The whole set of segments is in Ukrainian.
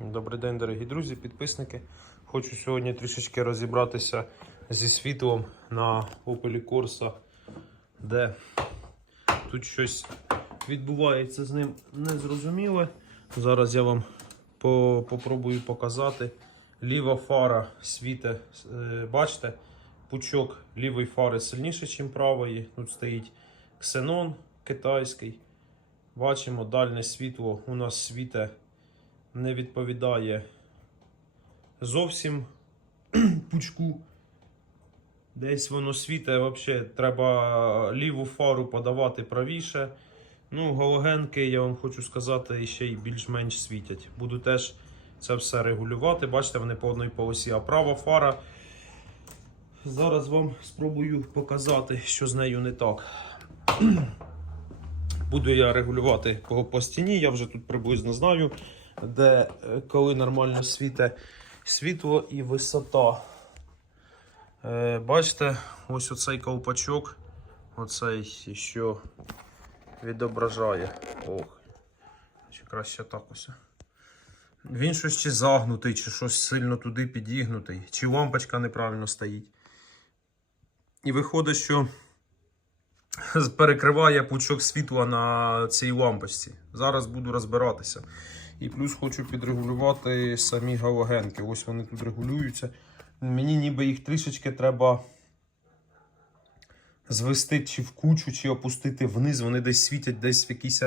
Добрий день, дорогі друзі, підписники. Хочу сьогодні трішечки розібратися зі світлом на Opel Corsa, де тут щось відбувається з ним незрозуміле. Зараз я вам по- попробую показати. Ліва фара світе, е, бачите, пучок лівої фари сильніше, ніж правої. Тут стоїть ксенон китайський. Бачимо, дальне світло у нас світе не відповідає зовсім пучку. Десь воно світе, взагалі треба ліву фару подавати правіше. Ну, галогенки, я вам хочу сказати, ще й більш-менш світять. Буду теж це все регулювати. Бачите, вони по одній полосі. А права фара. Зараз вам спробую показати, що з нею не так. Буду я регулювати по, по стіні, я вже тут приблизно знаю, де е, коли нормально світе світло і висота. Е, бачите, ось оцей ковпачок, оцей що відображає. Ох, чи краще так ось. Він щось чи загнутий, чи щось сильно туди підігнутий, чи лампочка неправильно стоїть. І виходить, що перекриває пучок світла на цій лампочці. Зараз буду розбиратися. І плюс хочу підрегулювати самі галогенки. Ось вони тут регулюються. Мені ніби їх трішечки треба звести чи в кучу, чи опустити вниз. Вони десь світять, десь в якісь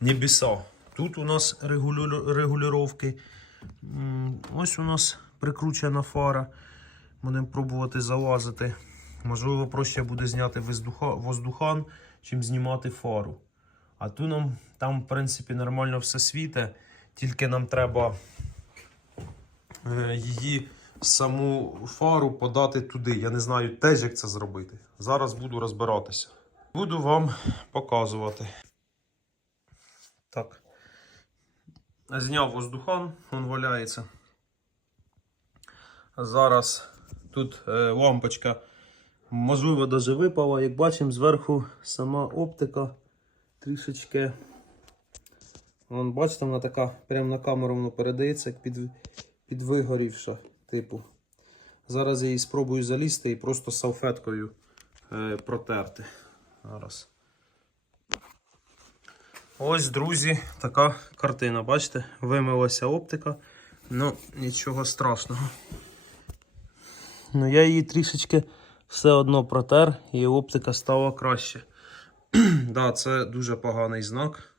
небеса. Тут у нас регулю... регулювання. Ось у нас прикручена фара. Будемо пробувати залазити. Можливо, проще буде зняти воздухан, чим знімати фару. А тут нам там, в принципі, нормально все світе, тільки нам треба е, її саму фару подати туди. Я не знаю теж, як це зробити. Зараз буду розбиратися. Буду вам показувати. Так. Зняв воздухан, він валяється. Зараз тут е, лампочка. Можливо, навіть випала. Як бачимо, зверху сама оптика трішечки. Вон, бачите, вона така прямо на камеру воно передається, як під, підвигорівша. Типу. Зараз я її спробую залізти і просто салфеткою е, протерти. Зараз. Ось, друзі, така картина. Бачите, вимилася оптика. Ну, нічого страшного. Ну, я її трішечки все одно протер і оптика стала краще. да, це дуже поганий знак.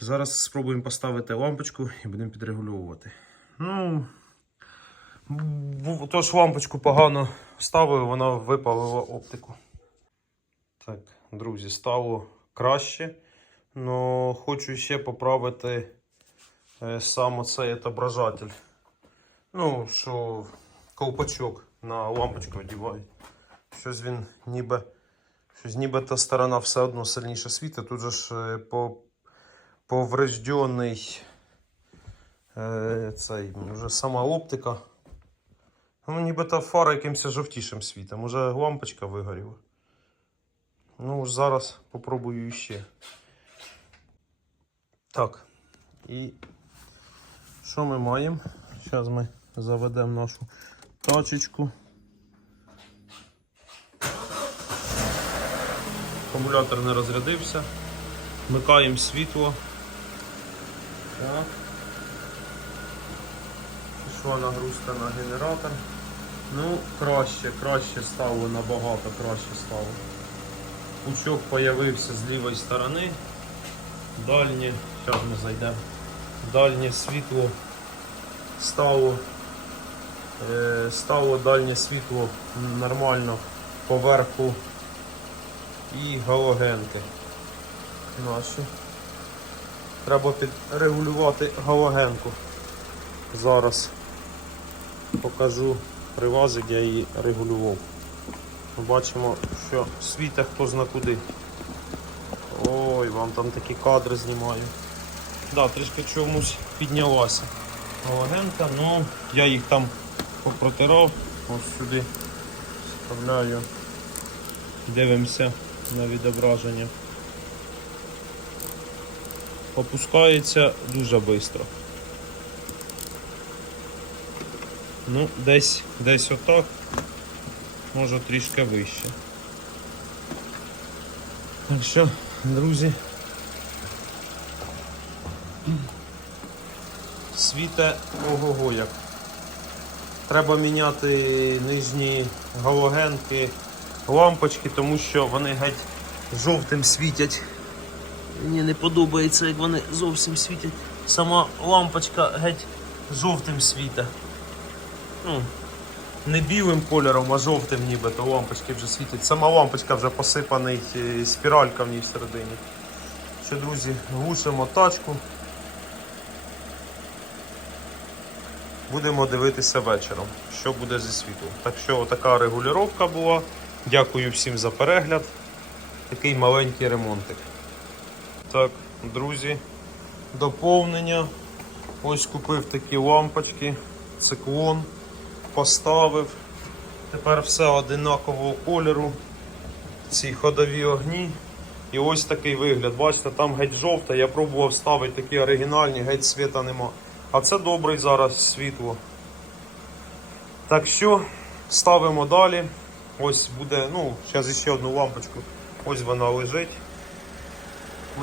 Зараз спробуємо поставити лампочку і будемо підрегульовувати. Ну, тож лампочку погано ставив, вона випалила оптику. Так, друзі, стало краще. Но хочу ще поправити е, сам оцей отображатель. Ну, що ковпачок на лампочку одівають. Щось він ніби. Щось ніби та сторона все одно сильніше світить. Тут же ж е, по, повреждений е, цей, вже сама оптика. Ну, ніби та фара якимось жовтішим світом. Уже лампочка вигоріла. Ну, зараз попробую ще. Так. І що ми маємо? Зараз ми заведемо нашу тачечку. Акумулятор не розрядився. Вмикаємо світло. Так. Пішла нагрузка на генератор. Ну, краще, краще стало, набагато краще стало. Пучок появився з лівої сторони. Дальнє, зараз ми зайдемо. Дальнє світло стало, стало дальнє світло нормально поверху і галогенки наші. Треба підрегулювати галогенку. Зараз покажу привазик, я її регулював. Бачимо, що світить хто зна куди. Ой, вам там такі кадри знімаю. Да, трішки чомусь піднялася галогенка, ну я їх там попротирав, ось сюди вставляю. Дивимося на відображення. опускається дуже швидко. Ну, десь, десь отак, може трішки вище. Так що, друзі, світе ого-го як. Треба міняти нижні галогенки, лампочки, тому що вони геть жовтим світять. Мені не подобається, як вони зовсім світять. Сама лампочка геть жовтим світить. Ну, не білим кольором, а жовтим нібито лампочки вже світять. Сама лампочка вже посипаний е, спіралька в ній всередині. Що, друзі, глушимо тачку. Будемо дивитися вечором, що буде зі світлом. Так що така регулювання була. Дякую всім за перегляд. Такий маленький ремонтик. Так, друзі, доповнення. Ось купив такі лампочки, циклон, поставив. Тепер все одинакового кольору. Ці ходові огні. І ось такий вигляд. Бачите, там геть жовта. Я пробував ставити такі оригінальні, геть світа нема. А це добрий зараз світло. Так що ставимо далі. Ось буде, ну, зараз ще одну лампочку. Ось вона лежить.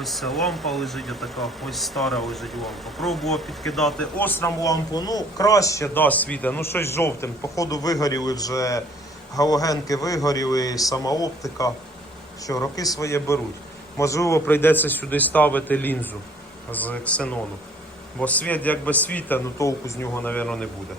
Ось ця лампа лежить отака, ось стара лежить лампа. Пробував підкидати остром лампу, ну краще да, світа, ну щось жовтим. Походу вигоріли вже галогенки вигоріли, сама оптика. Що, роки своє беруть. Можливо, прийдеться сюди ставити лінзу з ксенону. Бо світ якби світа, ну толку з нього, мабуть, не буде.